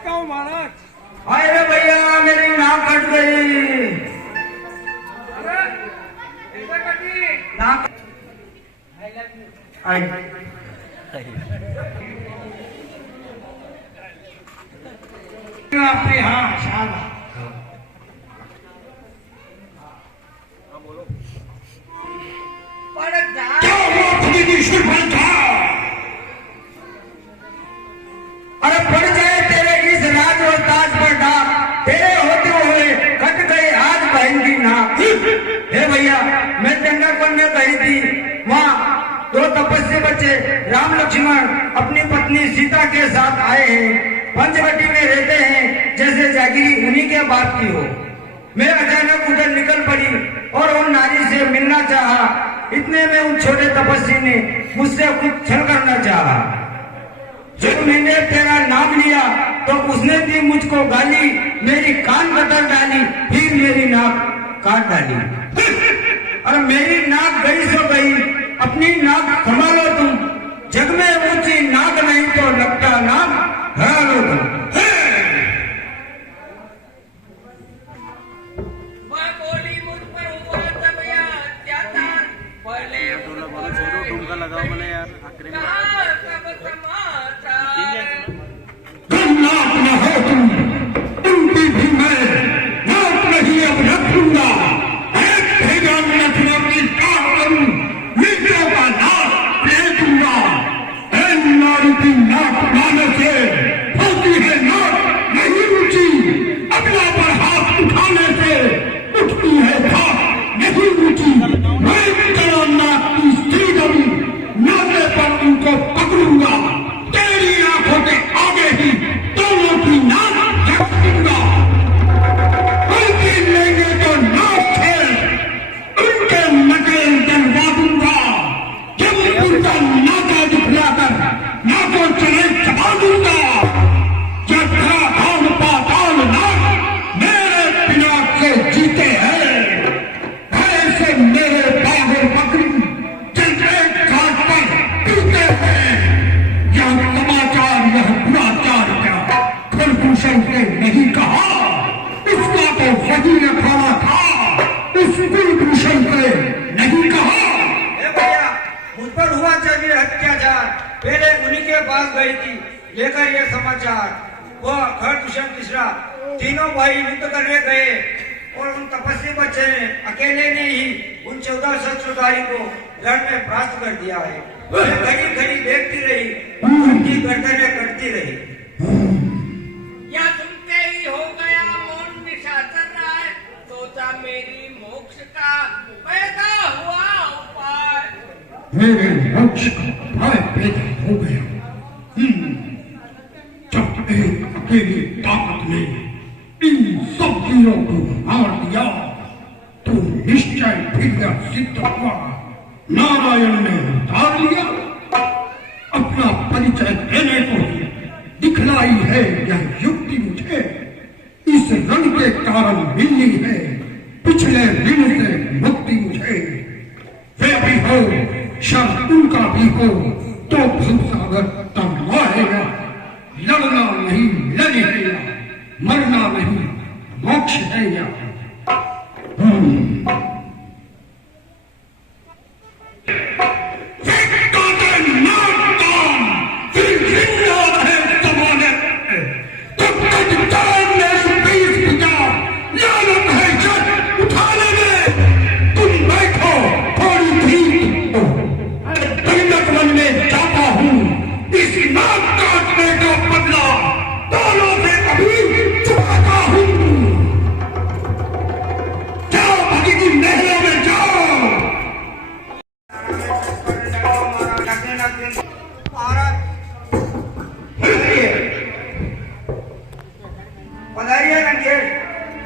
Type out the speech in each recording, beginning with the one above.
का हूँ महाराज। अरे भैया मेरी नाक कट गई। अरे ऐसे कटी नाक आई आपने। हाँ शाबाश। क्या हुआ खुदीश्वर भाई था? अरे पड़ जाए तेरे इस राज और ताज पर डाक, तेरे होते हुए कट गए आज बहन की नाक। हे भैया मैं चंद्रपुर में गई थी, वहाँ 2 तपस्वी बच्चे राम लक्ष्मण अपनी पत्नी सीता के साथ आए हैं। पंचवटी में रहते हैं, जैसे जागीरी उन्हीं के बाप की हो। मैं अचानक उधर निकल पड़ी और उन नारी से मिलना चाहा। इतने में उन छोटे तपस्वी ने मुझसे कुछ छल करना चाहा। जब मैंने तेरा नाम लिया तो उसने दी मुझको गाली, मेरी कान कतर डाली, फिर मेरी नाक काट डाली। और मेरी नाक गई सो गई, अपनी नाक संभालो तुम। जग में ऊंची नाक नहीं तो लगता नाम हरालो तुम। लगाओ मैंने यार आखिरी में नाक न हो तुम, उनकी भी मैं नाक नहीं अब रखूंगा। एक भेजा मिनट में अपनी नाक करूं, मित्रों का नाक ले दूंगा। नारी की नाक माने से होती है नाक नहीं ऊंची, अगला पर हाथ उठाने से उठती है नाक नहीं ऊंची। मैं तेरा नाक की स्त्री करूं, नाके पर उनको पकड़ूंगा। तेरी आंखों के आगे ही दोनों की नाक झटक दूंगा। उनकी लेंगे तो नाक से उनके नकेल डलवा दूंगा। जब उनका नाका दिखलाकर नाकों चले चबा दूंगा। जब धराधाम पाताल नाक मेरे बिना के जीते हैं, ऐसे मेरे बाहुर बकरी चलते घाट पर पीते हैं। यह समाचार यह दुराचार क्या कुलभूषण ने नहीं कहा? इसका तो वही अखाड़ा था, इस कुलभूषण ने नहीं कहा। भैया मुझ पर हुआ जबरी अत्याचार, पहले उन्हीं के पास गई थी लेकर ये समाचार। वो खरदूषण तीसरा, तीनों भाई युद्ध करने गए और उन तपस्वी बच्चे ने अकेले ने ही उन 14 शस्त्रधारी को रण में परास्त कर दिया है। मैं घड़ी घड़ी देखती रही, उनकी गर्दनें कटती रही। या सुनते ही हो गया मौन निशाचर रहा है, सोचा मेरी मोक्ष का पैदा हुआ उपाय। मेरे मोक्ष का उपाय पैदा हो गया। जब एक अकेली ताकत ने इन सब वीरों को मार दिया तो निश्चय फिर यह सिद्ध हुआ, नारायण ने उतार लिया। अपना परिचय देने को ही दिखलाई है यह युक्ति मुझे। इस रण के कारण मिलनी है पिछले ऋण से मुक्ति मुझे। वे भी हो शर्त उनका भी हो तो भवसागर तमाहेगा। लड़ना नहीं लड़ेगा, मरना नहीं मोक्ष है या।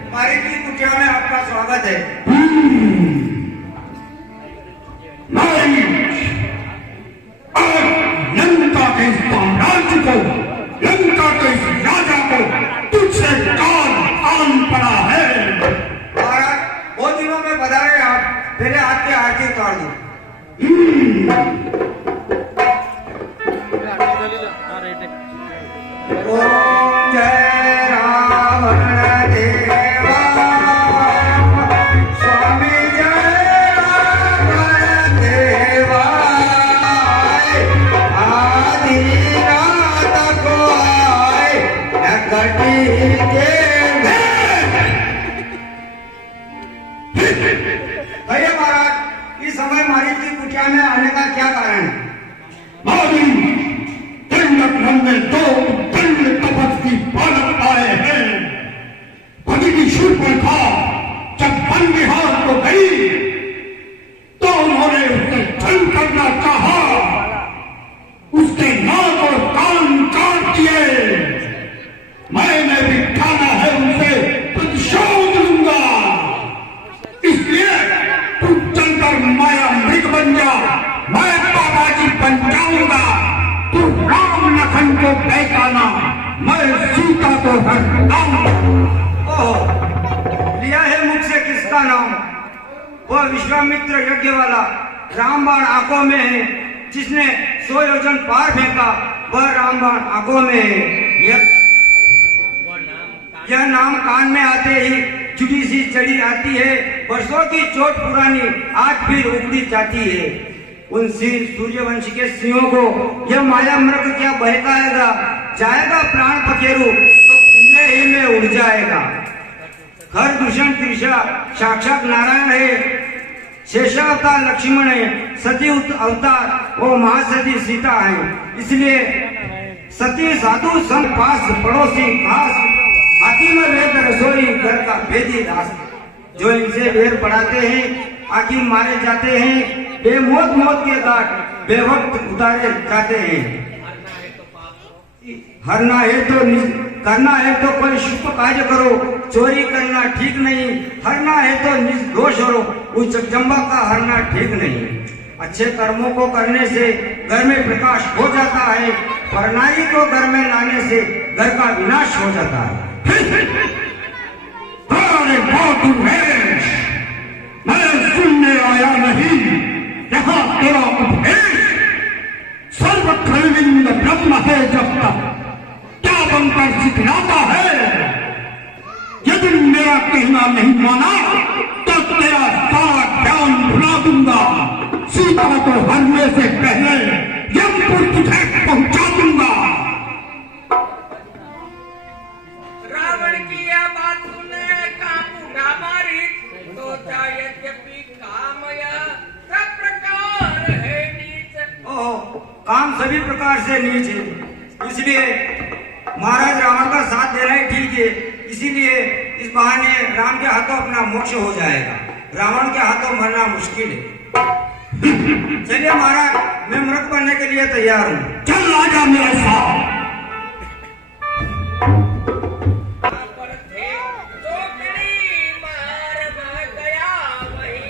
हमारी की कुटिया में आपका स्वागत है। लंका के साम्राज्य को, लंका के राजा को तुझसे आन पड़ा है। महाराज बहुत दिनों में पधारे आप, पहले आपके आरती उतार दो। ओम जय पहचाना, मैं सीता को हर नाम। ओह, लिया है मुख से किसका नाम? वह विश्वामित्र यज्ञ वाला रामबाण आंखों में है, जिसने 100 योजन पार फेंका, वह रामबाण आंखों में है। यह नाम कान में आते ही जुड़ी सी चढ़ी आती है, वर्षों की चोट पुरानी आज फिर उगड़ी जाती है। उन सिंह सूर्यवंशी के सिंहों को यह माया मृग क्या बहकाएगा, जाएगा प्राण पखेरु तो पुण्य ही में उड़ जाएगा। हर दूषण त्रिशा साक्षात नारायण है, शेषावतार लक्ष्मण है, सती अवतार वो महासती सीता है। इसलिए सती साधु संग पास पड़ोसी खास, हाथी में वेद रसोई घर का भेदी दास। जो इनसे वेर पढ़ाते हैं आखिर मारे जाते हैं, बेमौत मौत के घाट बेवक्त उतारे जाते हैं। हरना है तो करना है तो कोई शुभ कार्य करो, चोरी करना ठीक नहीं, हरना है तो निर्दोष हो, उस जगदम्बा का हरना ठीक नहीं। अच्छे कर्मों को करने से घर में प्रकाश हो जाता है, पर नारी को घर में लाने से घर का विनाश हो जाता है। अरे बहुत उमेश, मैं सुनने आया नहीं यहाँ तेरा उपदेश। सर्व खलविंद ब्रह्म है जब तक, क्या बनकर सिखलाता है? यदि मेरा कहना नहीं माना तो तेरा सारा ज्ञान भुला दूंगा। सीता को हरने से पहले यमपुर तुझे पहुंचा दूंगा। रावण की यह बात सुने काबू ना मारी, सोचा यद्यपि काम यह सब प्रकार है नीच। ओह, काम सभी प्रकार से नीच है, इसलिए महाराज रावण का साथ देना ही ठीक है। इसीलिए इस बहाने राम के हाथों अपना मोक्ष हो जाएगा, रावण के हाथों मरना मुश्किल है। चलिए महाराज, मैं मृत बनने के लिए तैयार हूँ। चल आजा मेरे साथ। पर थे चोकड़ी मार न गया वही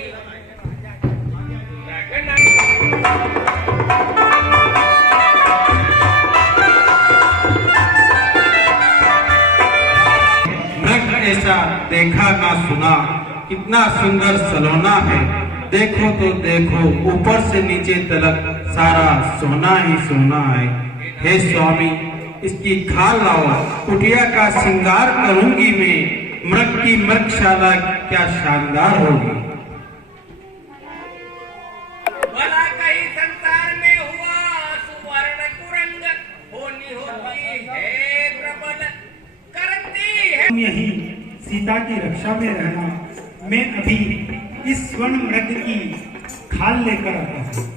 मृग ऐसा देखा ना सुना, कितना सुंदर सलोना है। देखो तो देखो, ऊपर से नीचे तलक सारा सोना ही सोना है। हे स्वामी, इसकी खाल लाओ, कुटिया का श्रृंगार करूंगी मैं। मृग की मृगशाला क्या शानदार होगी। भला कहीं संसार में हुआ सुवर्ण कुरंग, होनी होती है प्रबल करती है। तुम यहीं सीता की रक्षा में रहना, मैं अभी इस स्वर्ण मृग की खाल लेकर आता हूँ।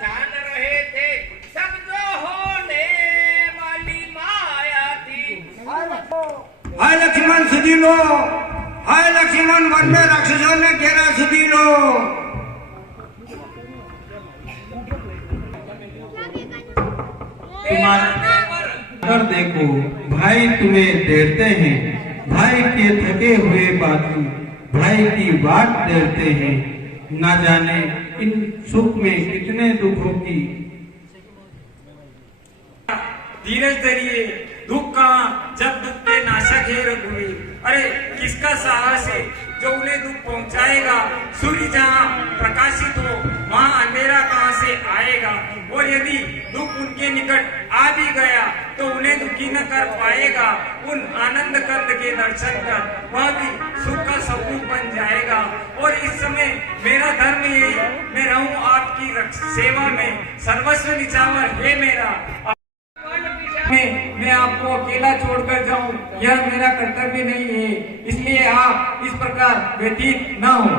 जान रहे थे सब जो होने वाली माया थी। हाय लक्ष्मण सुधी लो, हाय लक्ष्मण वन में राक्षसों ने घेरा सुधी लो। तुम्हारा कर देखो, भाई तुम्हें देते हैं। भाई के थके हुए बाजू भाई की बात देते हैं। न जाने इन सुख में कितने दुखों की। धीरज धरिए, दुख कहाँ जब दुख के नाशक है रघुवीर। अरे किसका साहस है जो उन्हें दुख पहुंचाएगा। सूर्य जहाँ प्रकाशित हो वहाँ अंधेरा कहाँ से आएगा। और यदि दुख उनके निकट आ भी गया तो उन्हें दुखी न कर पाएगा। उन आनंद कंद के दर्शन कर वह भी सुख का स्वरूप बन जाएगा। और इस समय मेरा धर्म यही, मैं रहूं आपकी सेवा में, सर्वस्व निछावर है मेरा। मैं आपको अकेला छोड़कर जाऊं, यह मेरा कर्तव्य नहीं है। इसलिए आप इस प्रकार व्यतीत न हो।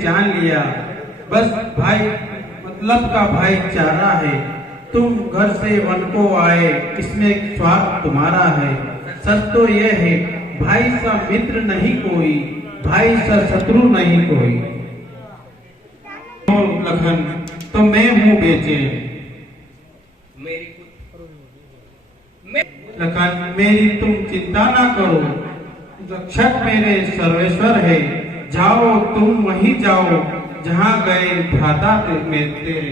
जान लिया, बस भाई मतलब का भाईचारा है। तुम घर से वन को आए, इसमें स्वार्थ तुम्हारा है। सच तो यह है, भाई सा मित्र नहीं कोई, भाई सा शत्रु नहीं कोई। हो लखन तो मैं हूँ बेचैन। मेरी लखन मेरी तुम चिंता ना करो, रक्षक मेरे सर्वेश्वर है। जाओ तुम वहीं जाओ जहाँ गए भ्राता तेरे।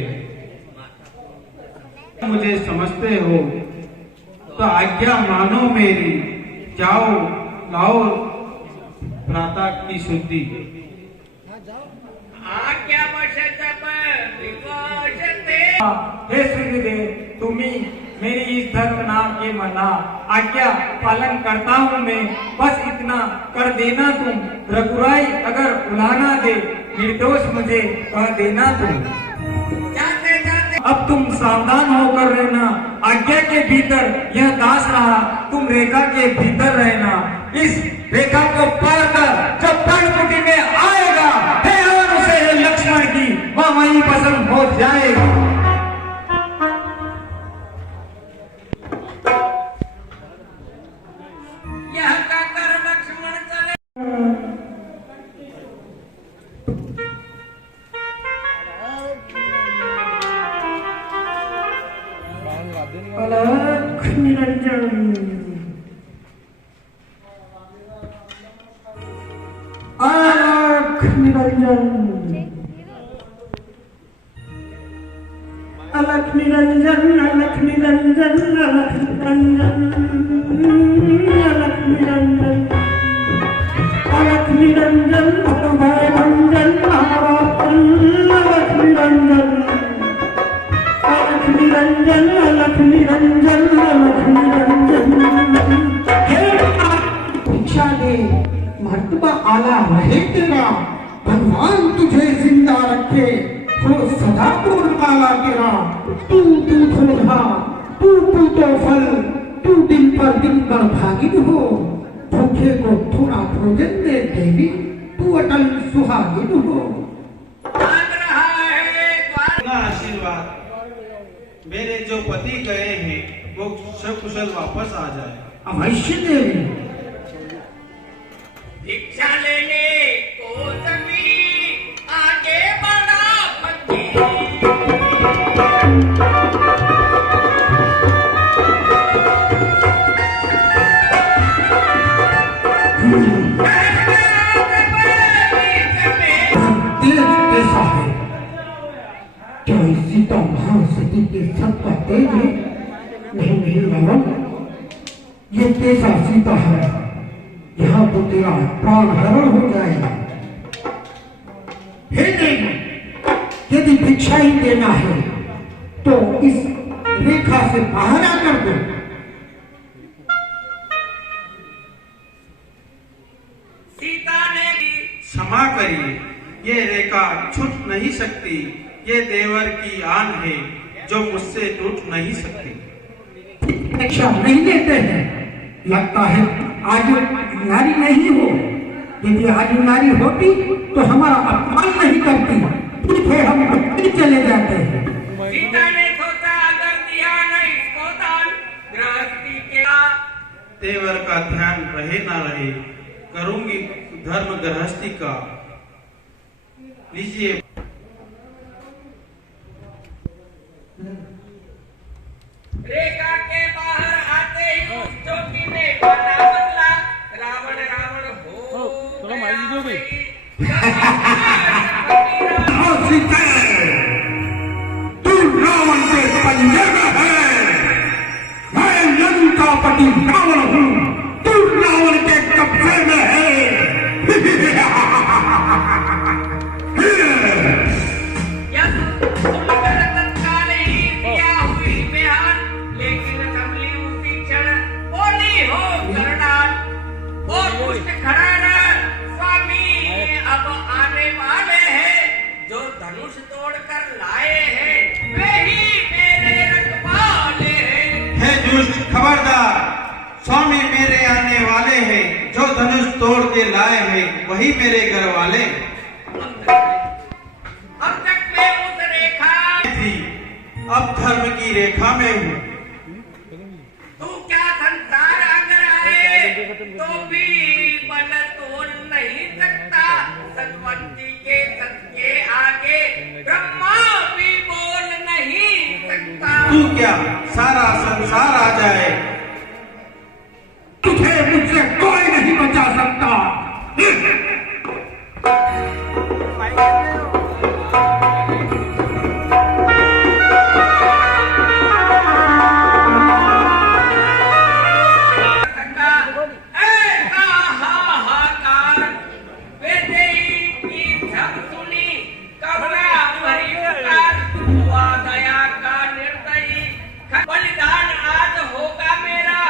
मुझे समझते हो तो आज्ञा मानो मेरी, जाओ लाओ भ्राता की शुद्धि। आज्ञा वशतप विवशते। हे सूर्यदेव, तुम्ही मेरी इस धर्म नाम के मना आज्ञा पालन करता हूँ मैं, बस इतना कर देना तुम। रघुराई अगर उलाना दे, निर्दोष मुझे कह देना तुम। जाते जाते अब तुम सावधान होकर रहना, आज्ञा के भीतर यह दास रहा, तुम रेखा के भीतर रहना। इस रेखा को पार कर जब कर्णकुटी में आएगा, हे हवन से हे लक्ष्मण की वह वहीं पसंद हो जाएगा। यह कहकर लक्ष्मण चले। अलख निरंजन, अलख निरंजन, अलख निरंजन, अलख निरंजन, अलख निरंजन, अलख निरंजन, अलख निरंजन, भय भंजन महाराजन, अलख निरंजन, अलख निरंजन, अलख निरंजन, अलख निरंजन। हे भिक्षा दे, मर्तबा आला रहे तेरा, भगवान तुझे जिंदा रखे, हो सदा पूर्णकाला तेरा। तू धोधा, तू तो फल, तू दिन पर दिन पर भागिन हो, भूखे को थोड़ा भोजन दे देवी, तू अटल सुहागिन हो। मांग रहा है द्वार। अपना आशीर्वाद, मेरे जो पति गए हैं वो सकुशल वापस आ जाए। अवश्य देवी। भिक्षा लेने को सभी आगे बढ़ा फकीर। तेज कैसा है? क्या सीता महासती के सब का तेज है? नहीं रावण, ये कैसा सीता है? यहाँ तो तेरा प्राण हरण हो जाएगा। हे देव, यदि भिक्षा ही देना है तो इस रेखा से बाहर आकर दो। सीता ने क्षमा करिए, ये रेखा छूट नहीं सकती। ये देवर की आन है जो मुझसे टूट नहीं सकती। भिक्षा नहीं देते हैं, लगता है आज नारी नहीं हो। यदि आज नारी होती तो हमारा अपमान नहीं करती, फिर हम भटके चले जाते हैं। सीता ने सोचा अगर दिया नहीं इसको दान, गृहस्थी के देवर का ध्यान रहे ना रहे, करूंगी धर्म गृहस्थी का। लीजिए। रेखा के बाहर आते ही उस चौकी ने गाना बदला, रावण रावण हो गया। हाँ सीता, तू रावण के पंजे में है। मैं लंकापति रावण हूँ, तू रावण के कब्जे में है। यह सुनकर तत्काल ही दिया हुई बेहाल, लेकिन कमली उसी क्षण बोली हो करनाल। वो दुष्ट खड़ार स्वामी अब आने वाले हैं, जो धनुष तोड़कर लाए हैं वे ही मेरे रखवाले हैं। हे दुष्ट खबरदार, स्वामी मेरे आने वाले हैं, जो धनुष तोड़ के लाए हैं वही मेरे घर वाले। अब तक मैं उस रेखा थी, अब धर्म की रेखा में हूँ। तू क्या संसार अगर आए तो भी बल तोड़ नहीं सकता। सतवंती के सत्य आगे तू क्या सारा संसार आ जाए, तुझे मुझसे कोई नहीं बचा सकता। बलिदान आज होगा मेरा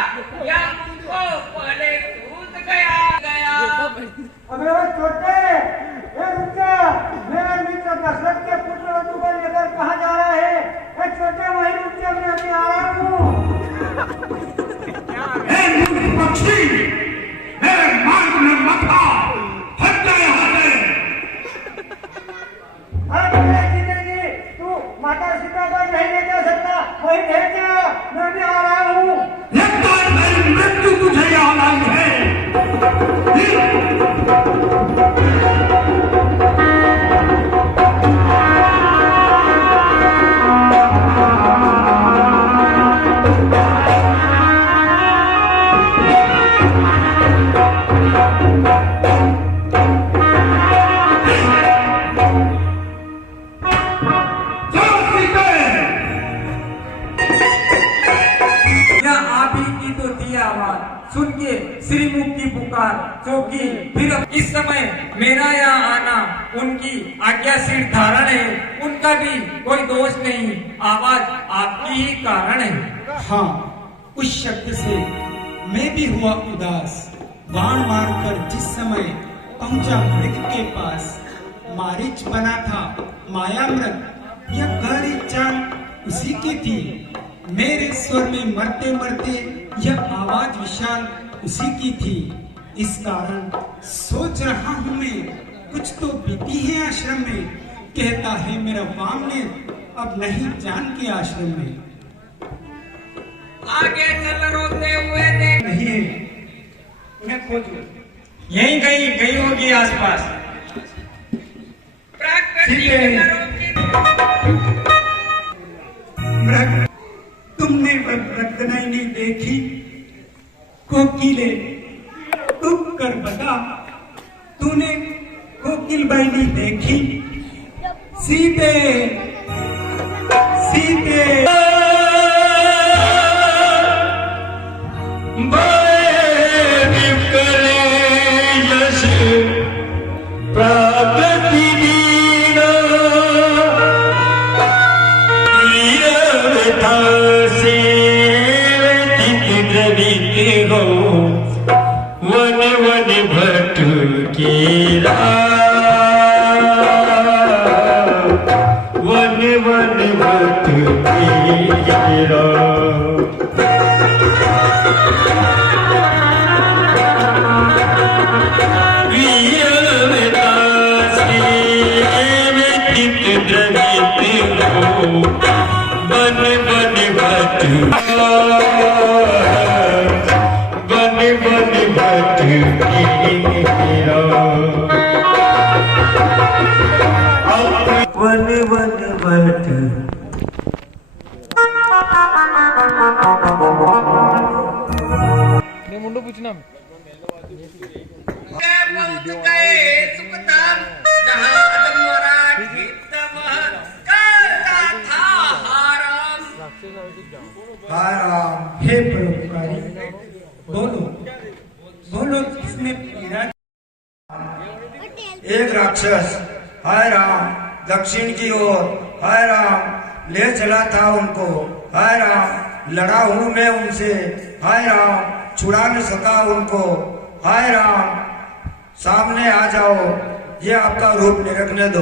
या मुझको पहले सूझ गया गया। अबे वो छोटे, ये रुक जा, मेरा मित्र दशरथ के पुत्र वधु को लेकर कहाँ जा रहा है? ये छोटे वहीं रुक जा, मैं अभी आ रहा हूँ। हे मूर्ख पक्षी, मेरे मार्ग में मत आ, हट जा यहाँ से। अरे मेरे जिंदगी, तू माता सीता को नहीं ले जा सकता, वहीं भेज जा, मैं अभी आ रहा हूँ। लगता है मेरी मृत्यु तुझे याद आई है। सुन के श्रीमुख की पुकार चौकी, फिर इस समय मेरा यहाँ आना उनकी आज्ञाशील धारण है, उनका भी कोई दोष नहीं, आवाज आपकी ही कारण है। हाँ, उस शब्द से मैं भी हुआ उदास। बाण मारकर जिस समय पहुंचा मृग के पास, मारीच बना था मायामृग, यह गहरी चाल उसी की थी। मेरे स्वर में मरते मरते यह आवाज विशाल उसी की थी। इस कारण सोच रहा हूँ मैं, कुछ तो बीती है आश्रम में। कहता है मेरा वामने अब नहीं जान के आश्रम में। आगे चल रोते हुए देख, नहीं है, मैं खोजूं। यहीं कहीं गई होगी आसपास। प्राकृतिक नरों की मृग, तुमने वह मृगनयनी देखी? कोकिले टूक कर बता, तूने कोकिल बैनी देखी? सीते सीते वन वन भटकेला, वन वन भटकेला। वन वन भटकेला, वन वन भटकेला, वन वन भट। पहुंच गए सुखधाम, जहां अधमराज हितव करता था हाराम। हाय राम, हे परोपकारी, बोलो बोलो, किसने पीड़ा? एक राक्षस, हाय राम, दक्षिण की ओर, हाय राम, ले चला था उनको। हाय राम, लड़ा हूं मैं उनसे। हाय राम, छुड़ा न सका उनको। हाय राम, सामने आ जाओ, ये आपका रूप निरखने दो।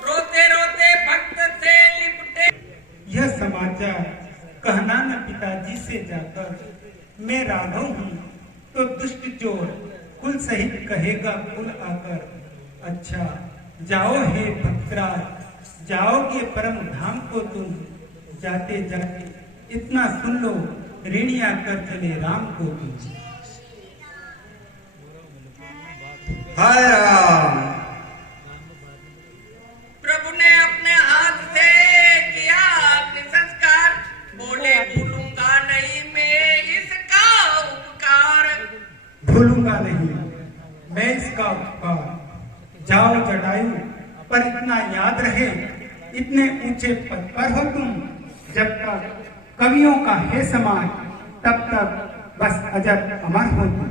रोते रोते भक्त से लिपटे, यह समाचार कहना न पिताजी से जाकर, मैं राघव हूँ तो दुष्ट चोर कुल सहित कहेगा कुल आकर। अच्छा जाओ हे भक्तराज, जाओगे परम धाम को तुम। जाते जाते इतना सुन लो, ऋणी आकर चले राम को तुम। हाय राम, प्रभु ने अपने हाथ से किया भूलूंगा नहीं मैं इसका उपकार। जाओ जटायु, पर इतना याद रहे, इतने ऊंचे पद पर हो तुम, जब तक कवियों का है समाज, तब तक बस अजर अमर हो तुम।